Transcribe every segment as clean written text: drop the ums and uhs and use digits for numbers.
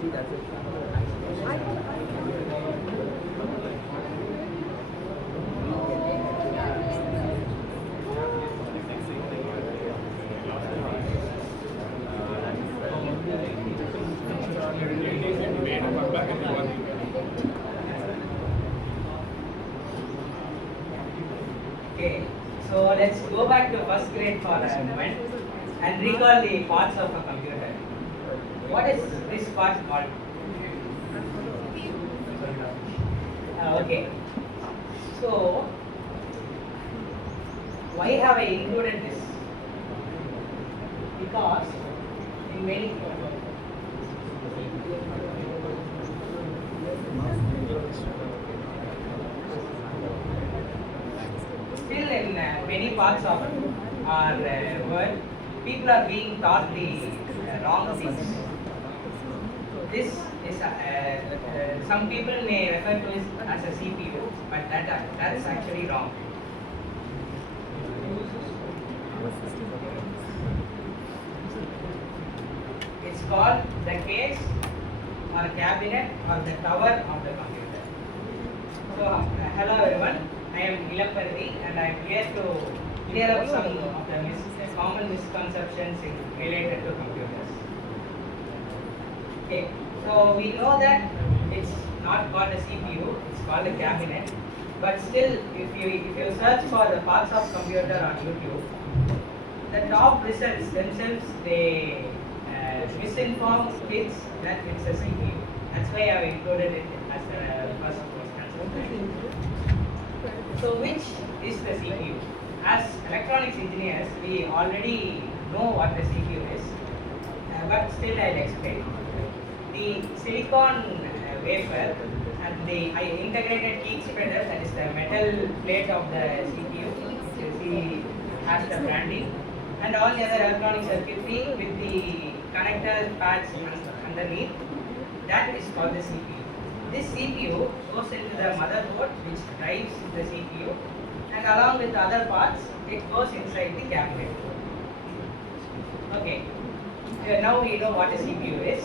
Okay, so let's go back to first grade for a moment and recall the parts of a computer. What is this part called? Okay, so why have I included this? Because in many still in many parts of our world, people are being taught the wrong things. This is some people may refer to it as a CPU, but that is actually wrong. It's called the case or cabinet or the tower of the computer. So hello everyone, I am Ilaparthi and I am here to clear up some of the common misconceptions related to computers. Okay, so we know that it's not called a CPU, it's called a cabinet. But still, if you search for the parts of computer on YouTube, the top results themselves they misinform kids that it's a CPU. That's why I have included it as the first question. So which is the CPU? As electronics engineers, we already know what the CPU is, but still I'll explain. The silicon wafer and the integrated heat spreader, that is the metal plate of the CPU, you see has the branding, and all the other electronic circuitry with the connector pads underneath, that is called the CPU. This CPU goes into the motherboard which drives the CPU, and along with the other parts, it goes inside the cabinet. Okay, now we know what a CPU is.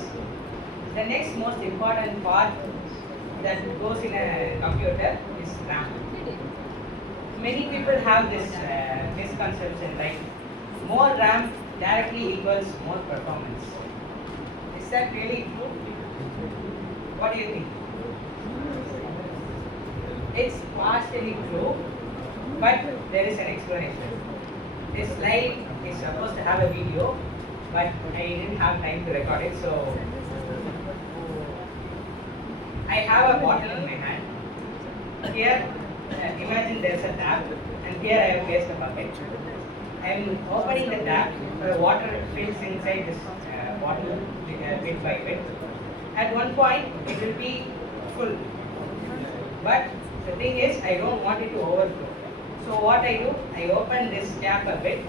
The next most important part that goes in a computer is RAM. Many people have this misconception like more RAM directly equals more performance. Is that really true? What do you think? It's partially true, but there is an explanation. This slide is supposed to have a video, but I didn't have time to record it, so I have a bottle in my hand. Here, imagine there's a tap, and here I have placed a bucket. I am opening the tap, the water fills inside this bottle bit by bit. At one point, it will be full. But the thing is, I don't want it to overflow. So what I do, I open this cap a bit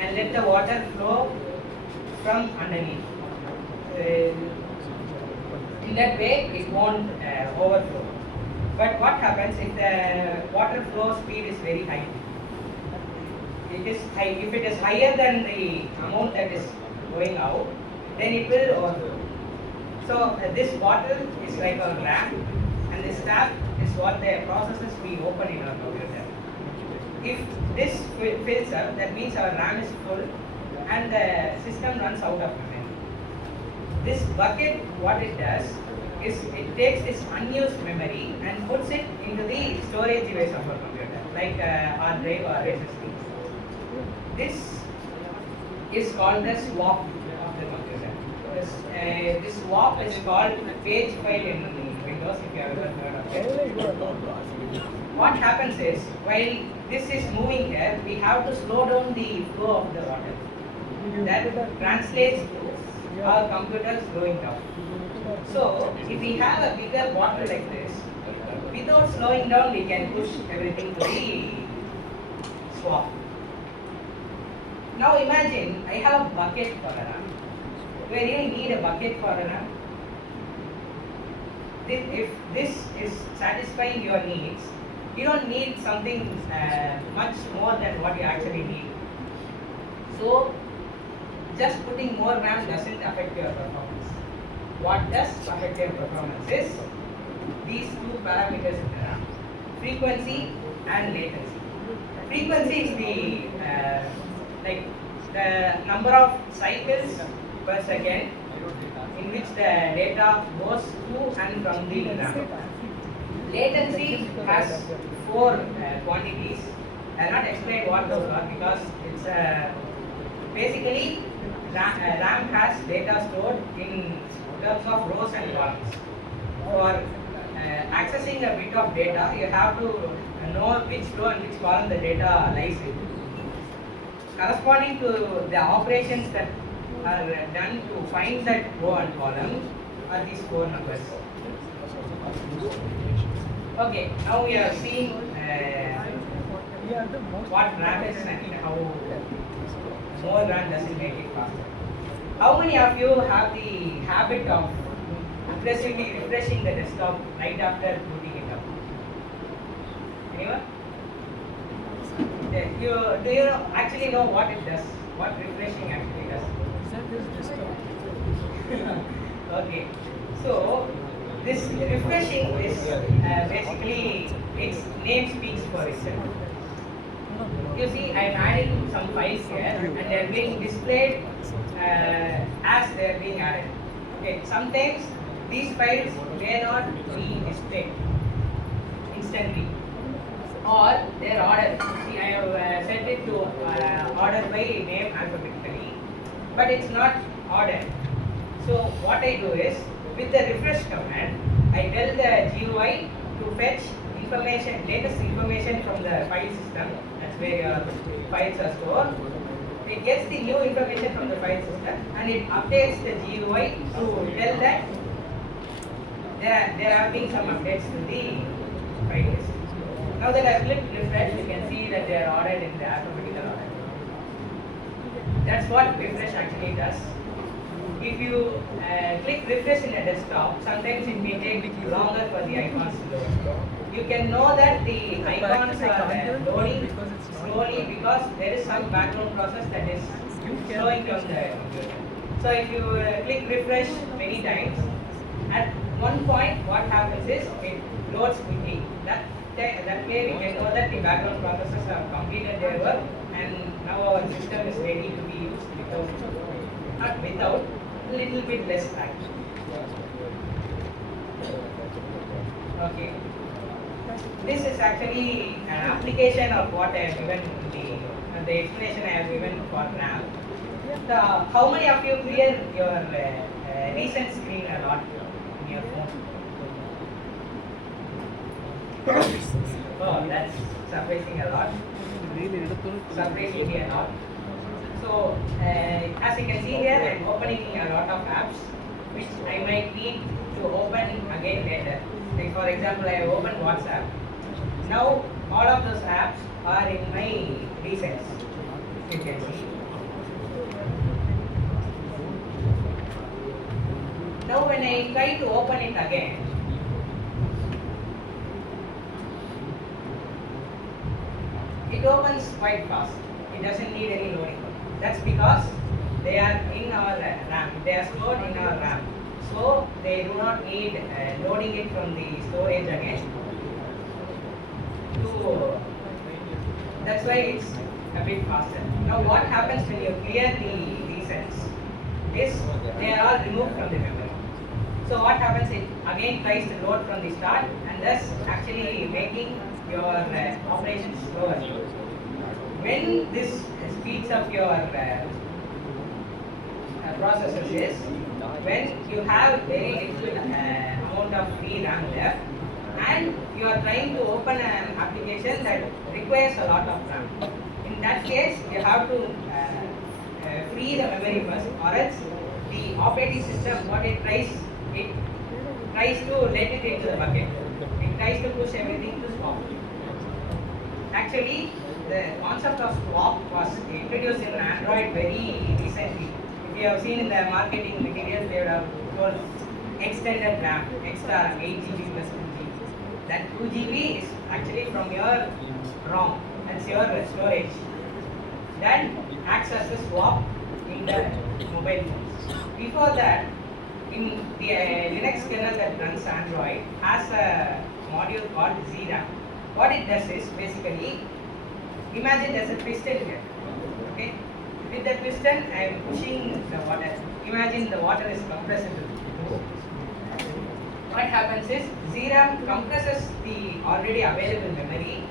and let the water flow from underneath. In that way, it won't overflow. But what happens if the water flow speed is very high? It is high. If it is higher than the amount that is going out, then it will overflow. So this bottle is like a RAM, and this tap is what the processes we open in our computer. If this fills up, that means our RAM is full, and the system runs out of memory. This bucket, what it does is it takes this unused memory and puts it into the storage device of our computer, like hard drive or SSD. This is called the swap of the computer. This swap is called page file in Windows, if you have ever heard of it. What happens is, while this is moving here, we have to slow down the flow of the water. That translates to our computers slowing down. So, if we have a bigger bottle like this, without slowing down, we can push everything to the swap. Now imagine, I have a bucket for a RAM. Do I really need a bucket for a RAM? If this is satisfying your needs, you don't need something much more than what you actually need. So, just putting more RAM doesn't affect your performance. what does affect their performance is these two parameters in the RAM, frequency and latency. Frequency is like the number of cycles per second in which the data goes to and from the RAM. Latency has four quantities. I will not explain what those are because it's basically RAM has data stored in terms of rows and columns. For accessing a bit of data, you have to know which row and which column the data lies in. Corresponding to the operations that are done to find that row and column are these four numbers. Okay, now we are seeing what RAM is and how more RAM doesn't make it faster. How many of you have the habit of aggressively refreshing the desktop right after booting it up? Anyone? Do you actually know what it does? What refreshing actually does? Okay, so this refreshing is basically its name speaks for itself. You see, I am adding some files here and they are being displayed as they are being added. Okay, sometimes these files may not be displayed instantly or they are ordered. See, I have set it to order by name alphabetically, but it's not ordered. So what I do is, with the refresh command, I tell the GUI to fetch information, latest information from the file system. That's where your files are stored. It gets the new information from the file system and it updates the GUI to tell that there have been some updates to the file list. Now that I click refresh, you can see that they are ordered in the alphabetical order. That's what refresh actually does. If you click refresh in a desktop, sometimes it may take longer for the icons to load. You can know that the icons are loading slowly because there is some background process that is slowing down the computer. So if you click refresh many times, at one point what happens is it loads quickly. That way we can know that the background processes have completed their work and now our system is ready to be used not without, a little bit less time. Okay. This is actually an application of what I have given the explanation I have given for RAM. How many of you clear your recent screen a lot in your phone? Oh, that's surprising a lot. Surprisingly a lot. So, as you can see here, I am opening a lot of apps which I might need to open again later. Like for example, I have opened WhatsApp. Now, all of those apps are in my recents. You can see. Now, when I try to open it again, it opens quite fast. It doesn't need any loading. That's because they are in our RAM. They are stored in our RAM. So they do not need loading it from the storage again. So that's why it's a bit faster. Now what happens when you clear the recents is they are all removed from the memory. So what happens, it again tries to load from the start and thus actually making your operations slower. When this speeds up your processors is when you have very little amount of free RAM left and you are trying to open an application that requires a lot of RAM. In that case, you have to free the memory first, or else the operating system, what it tries to let it into the bucket. It tries to push everything to swap. Actually, the concept of swap was introduced in Android very recently. If you have seen in the marketing materials, they would have told extended RAM, extra 8 GB plus 2 GB. That 2 GB is actually from your ROM, that's your storage. That acts as a swap in the mobile phones. Before that, in the Linux kernel that runs Android has a module called ZRAM. What it does is basically, imagine there's a piston here. Okay, with the piston I am pushing the water. Imagine the water is compressible. What happens is ZRAM compresses the already available memory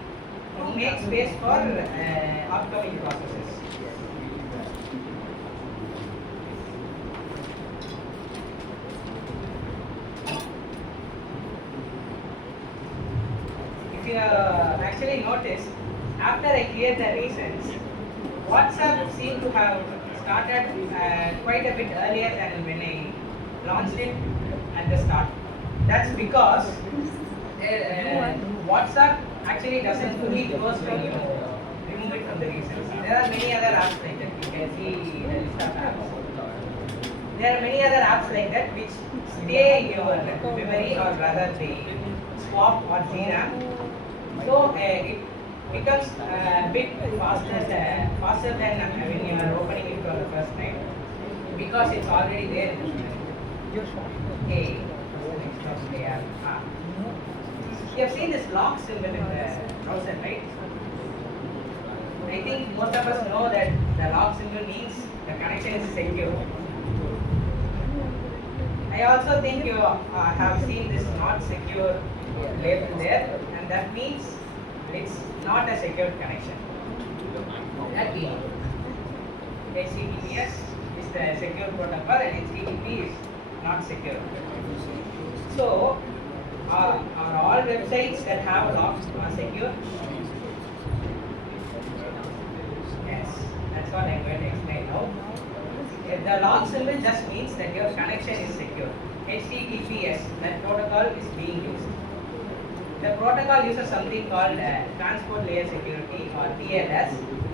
to make space for upcoming processes. If you actually notice, after I cleared the reasons, WhatsApp seemed to have started quite a bit earlier than when I launched it at the start. That's because WhatsApp actually doesn't fully close when you remove it from the reasons. There are many other apps like that. You can see the list of apps. There are many other apps like that which stay in your memory, or rather they swap or DRAM. So it becomes a bit faster than when you are opening it for the first time, because it's already there. Okay. You have seen this lock symbol in the browser, right? I think most of us know that the lock symbol means the connection is secure. I also think you have seen this not secure label there, and that means it's not a secure connection. That means HTTPS is the secure protocol and HTTP is not secure. So, are all websites that have locks are secure? Yes, that's what I'm going to explain now. The lock symbol just means that your connection is secure. HTTPS, that protocol is being used. The protocol uses something called Transport Layer Security, or TLS,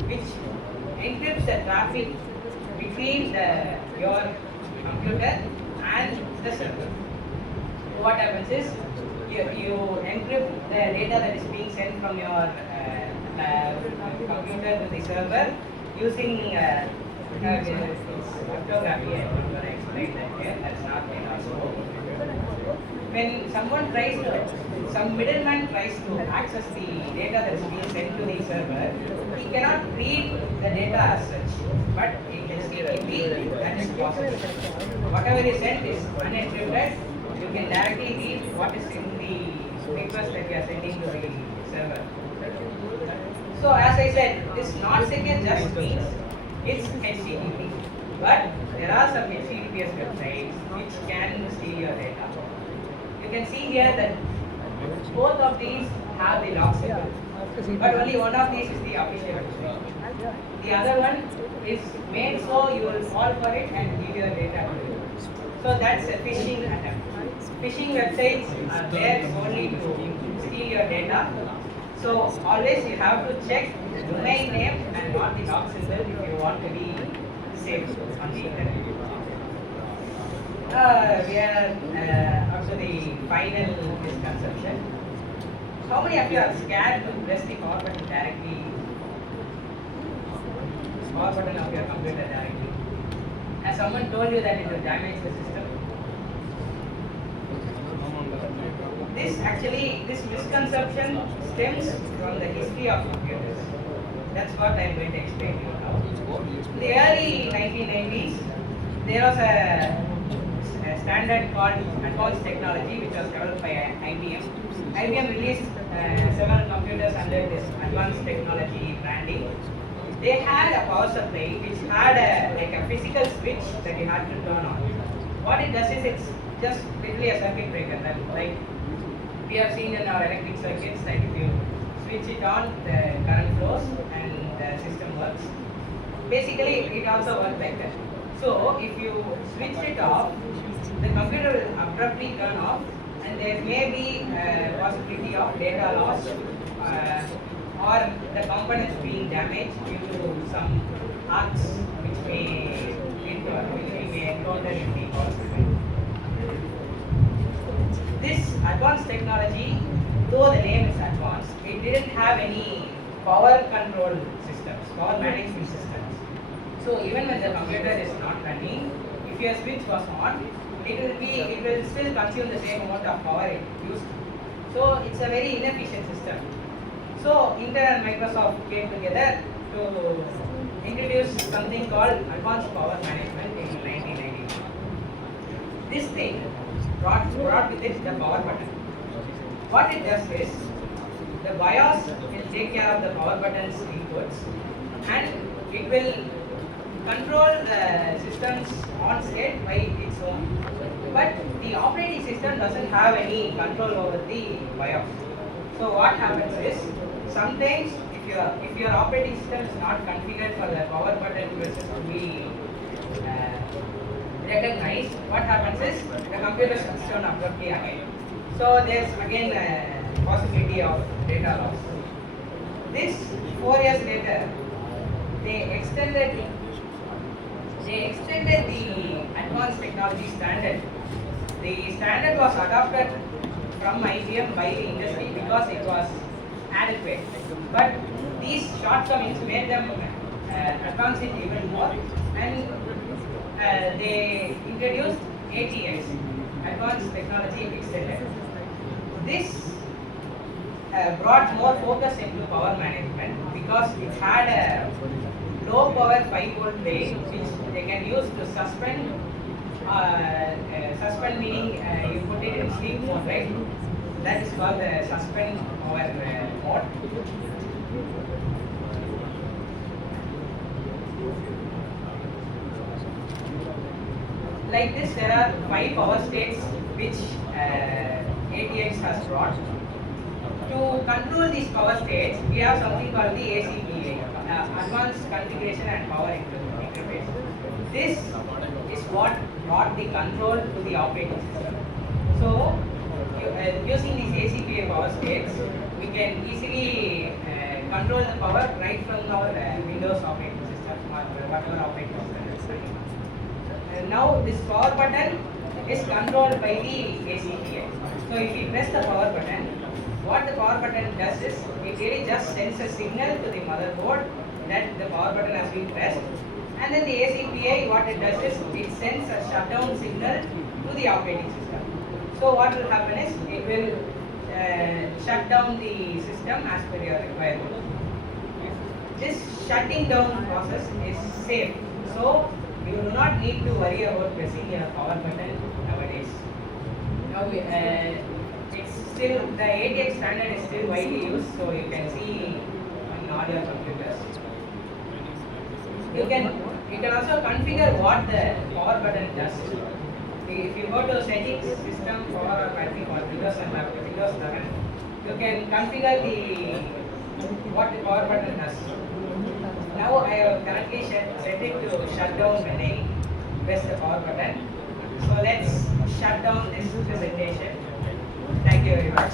which encrypts the traffic between your computer and the server. So what happens is, you encrypt the data that is being sent from your computer to the server using cryptography. I don't want to explain that here. That's not enough. When some middleman tries to access the data that is being sent to the server, he cannot read the data as such, but in HTTP that is possible. Whatever is sent is unencrypted. You can directly read what is in the request that you are sending to the server. So as I said, this not secure just means it's HTTP. But there are some HTTPS websites which can steal your data. You can see here that both of these have the lock symbol, but only one of these is the official website. The other one is made so you will fall for it and give your data to you. So that's a phishing attempt. Phishing websites are there only to steal your data. So always you have to check the domain name and not the lock symbol if you want to be safe on the internet. We are up to the final misconception. How many of you are scared to press the power button directly? Power button of your computer directly. Has someone told you that it will damage the system? This misconception stems from the history of computers. That's what I am going to explain to you now. In the early 1990s, there was a standard called advanced technology which was developed by IBM. IBM released several computers under this advanced technology branding. They had a power supply which had like a physical switch that you had to turn on. What it does is it's just literally a circuit breaker. That, like we have seen in our electric circuits, that if you switch it on, the current flows and the system works. Basically, it also works like that. So if you switch it off, the computer will abruptly turn off, and there may be a possibility of data loss or the components being damaged due to some arcs which may encounter in the power supply. This advanced technology, though the name is advanced, it didn't have any power control systems, power management systems. So even when the computer is not running, if your switch was on, you it will still consume the same amount of power it used to. So it's a very inefficient system. So Intel and Microsoft came together to introduce something called advanced power management in 1990. This thing brought with it the power button. What it does is the BIOS will take care of the power button's inputs and it will control the system's on state by its own. But the operating system doesn't have any control over the BIOS. So what happens is sometimes if your operating system is not configured for the power button process to be recognized, what happens is the computer shuts down abruptly again. So there's again a possibility of data loss. This 4 years later, they extended the advanced technology standard. The standard was adopted from IBM by the industry because it was adequate. But these shortcomings made them advance it even more, and they introduced ATX, Advanced Technology Extended. This brought more focus into power management because it had a low power 5-volt rail which they can use to suspend. Suspend meaning you put it in sleep mode, right? That is called the suspend power mode. Like this, there are 5 power states which ATX has brought. To control these power states, we have something called the ACPA, Advanced Configuration and Power Interface. This is what brought the control to the operating system. So, using these ACPA power states, we can easily control the power right from our Windows operating system or whatever operating system is running. Now, this power button is controlled by the ACPA. So, if you press the power button, what the power button does is, it really just sends a signal to the motherboard that the power button has been pressed, and then the ACPA, what it does is, it sends a shutdown signal to the operating system. So what will happen is, it will shut down the system as per your requirement. This shutting down process is safe, so you do not need to worry about pressing your power button nowadays. Now, it's still, the ATX standard is still widely used, so you can see on all your computers. You can also configure what the power button does. If you go to settings, system, power, or battery for Windows and Windows 11, you can configure what the power button does. Now I have currently set it to shut down when I press the power button. So let's shut down this presentation. Thank you very much.